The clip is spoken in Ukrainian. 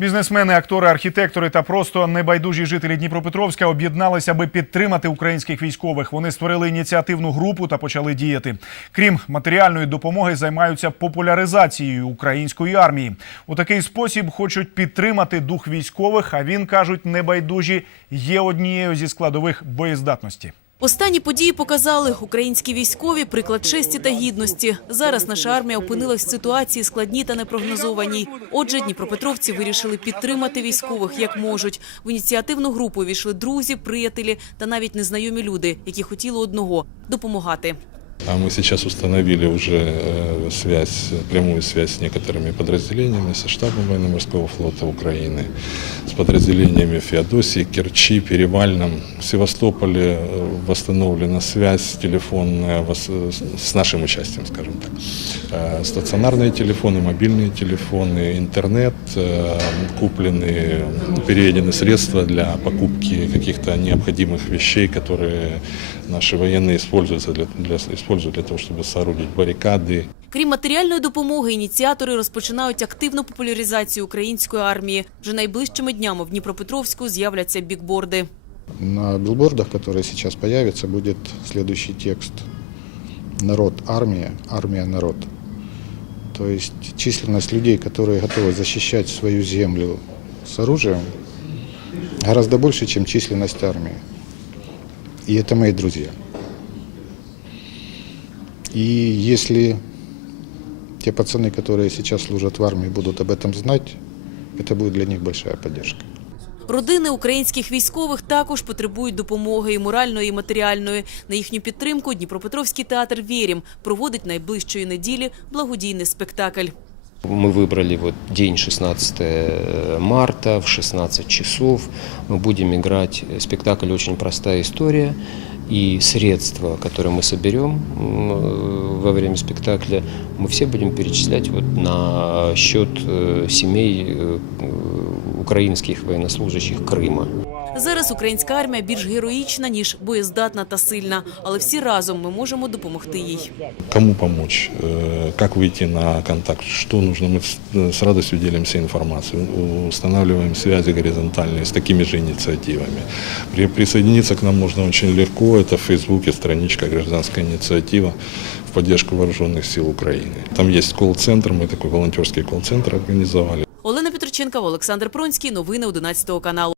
Бізнесмени, актори, архітектори та просто небайдужі жителі Дніпропетровська об'єдналися, аби підтримати українських військових. Вони створили ініціативну групу та почали діяти. Крім матеріальної допомоги, займаються популяризацією української армії. У такий спосіб хочуть підтримати дух військових. А він кажуть, небайдужі є однією зі складових боєздатності. Останні події показали українські військові приклад честі та гідності. Зараз наша армія опинилась в ситуації складній та непрогнозованій. Отже, дніпропетровці вирішили підтримати військових як можуть. В ініціативну групу війшли друзі, приятелі та навіть незнайомі люди, які хотіли одного допомагати. А мы сейчас установили уже э, связь, прямую связь с некоторыми подразделениями, со штабом военно-морского флота Украины, с подразделениями Феодосии, Керчи, Перевальном. В Севастополе э, восстановлена связь телефонная с нашим участием, скажем так. Э, Стационарные телефоны, мобильные телефоны, интернет, куплены, переведены средства для покупки каких-то необходимых вещей, которые наши военные используют для, для, используют для того, чтобы соорудить баррикады, Крім матеріальної допомоги, ініціатори розпочинають активну популяризацію української армії. Вже найближчими днями в Дніпропетровську з'являться бікборди. На билбордах, которые сейчас появятся, будет следующий текст. Народ, армия, армия, народ. То есть численность людей, которые готовы защищать свою землю с оружием, гораздо больше, чем численность армии. И это мои друзья. И если те пацаны, которые сейчас служат в армии, будут об этом знать, это будет для них большая поддержка. Родини українських військових також потребують допомоги і моральної, і матеріальної. На їхню підтримку Дніпропетровський театр «Вєрім» проводить найближчої неділі благодійний спектакль. Мы выбрали вот день 16 марта в 16 часов. Мы будем играть спектакль «Очень простая история». И средства, которые мы соберем м, во время спектакля, мы все будем перечислять вот на счет э, семей э, украинских военнослужащих Крыма. Зараз українська армія більш героїчна, ніж боєздатна та сильна. Але всі разом ми можемо допомогти їй. кому помочь, э, как выйти на контакт, что нужно. Мы с- с радостью делимся информацией, у- устанавливаем связи горизонтальные с такими же инициативами. При- Присоединиться к нам можно очень легко. Это в Фейсбуке страничка «Гражданская инициатива» в поддержку вооруженных сил Украины. Там есть колл-центр, мы такой волонтерский колл-центр организовали. Олена Петроченкова, Олександр Пронський. Новини 11 каналу.